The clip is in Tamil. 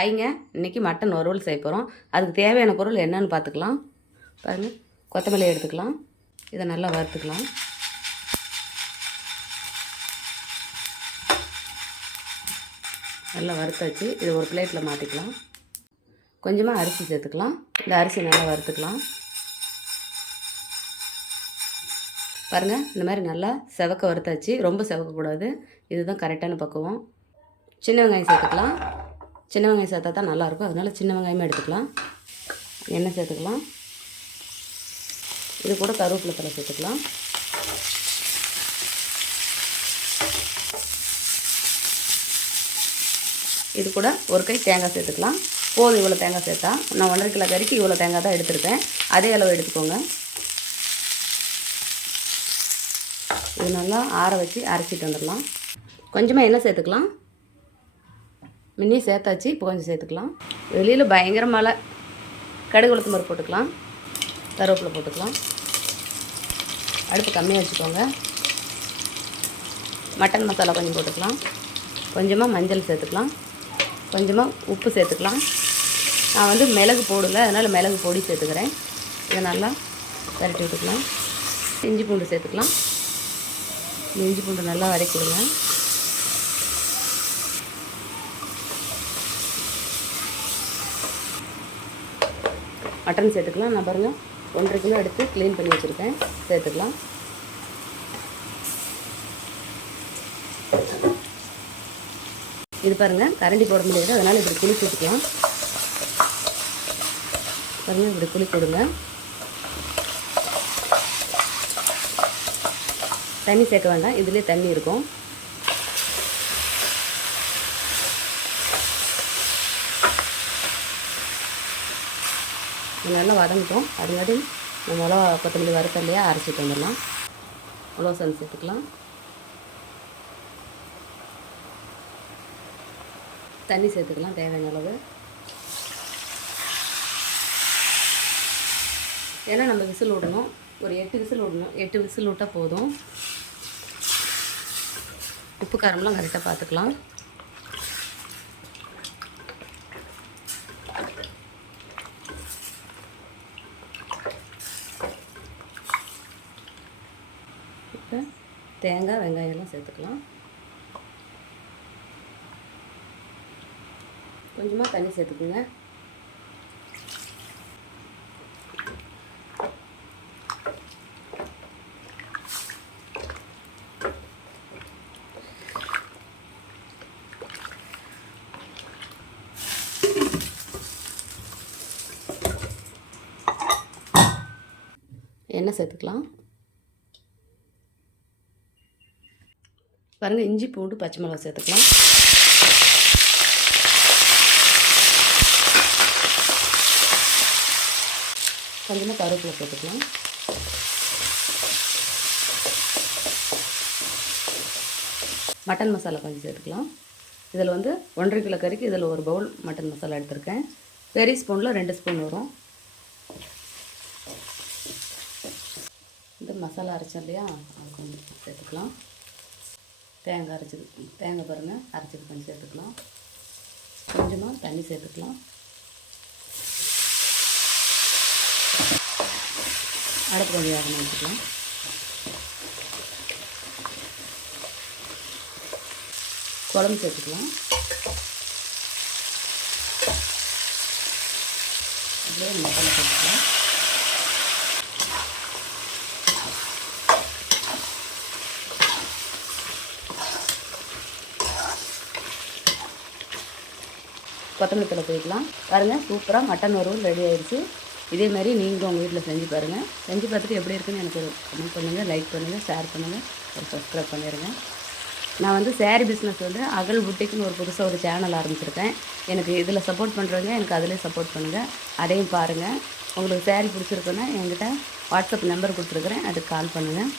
ஐங்க இன்றைக்கி மட்டன் வறுவல் செய்ய போகிறோம் அதுக்கு தேவையான பொருள் என்னன்னு பார்த்துக்கலாம். பாருங்கள் கொத்தமல்லி எடுத்துக்கலாம். இதை நல்லா வறுத்துக்கலாம். நல்லா வறுத்தாச்சு. இதை ஒரு பிளேட்டில் மாற்றிக்கலாம் கொஞ்சமாக அரிசி சேர்த்துக்கலாம். இந்த அரிசி நல்லா வறுத்துக்கலாம். பாருங்கள் இந்த மாதிரி நல்லா செவக்க வறுத்தாச்சு. ரொம்ப செவக்கக்கூடாது. இதுதான் கரெக்டான பக்குவம். சின்ன வெங்காயம் சேர்த்துக்கலாம். சின்ன வெங்காயம் சேர்த்தா தான் நல்லாயிருக்கும். அதனால் சின்ன வெங்காயமே எடுத்துக்கலாம். எண்ணெய் சேர்த்துக்கலாம். இது கூட கருவேப்பிலை தலை சேர்த்துக்கலாம். இது கூட ஒரு கை தேங்காய் சேர்த்துக்கலாம். போதும் இவ்வளோ தேங்காய் சேர்த்தா. நான் ஒன்றரை கிலோ கறிக்கு இவ்வளோ தேங்காய் தான் எடுத்திருக்கேன். அதே அளவு எடுத்துக்கோங்க. இது நல்லா ஆற வச்சு அரைச்சிட்டு வந்துடலாம். கொஞ்சமாக எண்ணெய் சேர்த்துக்கலாம். முன்னே சேர்த்தாச்சு இப்போ கொஞ்சம் சேர்த்துக்கலாம். வெளியில் பயங்கர மழை. கடுகு உளுத்தம் போட்டுக்கலாம். கருவேப்பிலை போட்டுக்கலாம். அடுப்பு கம்மியாக வச்சுக்கோங்க. மட்டன் மசாலா கொஞ்சம் போட்டுக்கலாம். கொஞ்சமாக மஞ்சள் சேர்த்துக்கலாம். கொஞ்சமாக உப்பு சேர்த்துக்கலாம். நான் வந்து மிளகு போடல அதனால் மிளகு பொடி சேர்த்துக்கிறேன். இதை நல்லா பரட்டி விட்டுக்கலாம். இஞ்சி பூண்டு சேர்த்துக்கலாம். இஞ்சி பூண்டு நல்லா வதக்கி மட்டன் சேர்த்துக்கலாம். நான் பாருங்கள் ஒன்றரை கிலோ எடுத்து க்ளீன் பண்ணி வச்சுருக்கேன். சேர்த்துக்கலாம். இது பாருங்கள் கரண்டி போட முடியாது. அதனால் இப்படி குழி வச்சுக்கலாம். பாருங்கள் இப்படி குழி கொடுங்க தண்ணி சேர்க்க வேண்டாம். இதுலேயே தண்ணி இருக்கும். இது நல்லா வதங்கிட்டோம். அதுங்காட்டி நம்ம மிளகா கொத்தமல்லி வறுத்த இல்லையா அரைச்சிட்டு வந்துடலாம். மிளகா சன் சேர்த்துக்கலாம் தண்ணி சேர்த்துக்கலாம் தேவையான அளவு. ஏன்னா நம்ம விசில் விடணும். ஒரு எட்டு விசில் விடணும். எட்டு விசில் விட்டால் போதும். உப்பு காரம்லாம் கரெக்டாக பார்த்துக்கலாம். இப்போ தேங்காய் வெங்காயம் எல்லாம் சேர்த்துக்கலாம். கொஞ்சமாக தண்ணி சேர்த்துக்குங்க. எண்ணெய் சேர்த்துக்கலாம். பாருங்கள் இஞ்சி பூண்டு பச்சை மிளகா சேர்த்துக்கலாம். கொஞ்சமாக கருவேப்பிலை சேர்த்துக்கலாம். மட்டன் மசாலா கொஞ்சம் சேர்த்துக்கலாம். இதில் வந்து ஒன்றரை கிலோ கறிக்கு இதில் ஒரு பவுல் மட்டன் மசாலா எடுத்திருக்கேன். பெரிய ஸ்பூனில் ரெண்டு ஸ்பூன் வரும். இந்த மசாலா அரைச்சோம் இல்லையா? அது கொஞ்சம் சேர்த்துக்கலாம். தேங்காய் அரைச்சி தேங்காய் பாருங்கள் அரைச்சது கொஞ்சம் சேர்த்துக்கலாம். கொஞ்சமாக தண்ணி சேர்த்துக்கலாம். அடுப்பு கொஞ்சம் ஆகணும் வச்சுக்கலாம். குழம்பு சேர்த்துக்கலாம். அப்படியே மசாலா சேர்த்துக்கலாம். கொத்தமல்லி தலை போய்க்கலாம். பாருங்கள் சூப்பராக மட்டன் வறுவல் ரெடி ஆயிடுச்சு. இதே மாதிரி நீங்களும் உங்கள் வீட்டில் செஞ்சு பாருங்கள் செஞ்சு பார்த்துட்டு எப்படி இருக்குன்னு எனக்கு ஒரு கமெண்ட் பண்ணுங்கள் லைக் பண்ணுங்கள் ஷேர் பண்ணுங்கள் ஒரு சப்ஸ்கிரைப் பண்ணிடுங்க நான் வந்து சேரீ பிஸ்னஸ் வந்து அகல் புட்டிக்குன்னு ஒரு புதுசாக ஒரு சேனல் ஆரம்பிச்சிருக்கேன். எனக்கு இதில் சப்போர்ட் பண்ணுறவங்க எனக்கு அதிலே சப்போர்ட் பண்ணுங்கள் அதையும் பாருங்கள் உங்களுக்கு சேரீ பிடிச்சிருக்குன்னா என்கிட்ட வாட்ஸ்அப் நம்பர் கொடுத்துருக்குறேன். அதுக்கு கால் பண்ணுங்கள்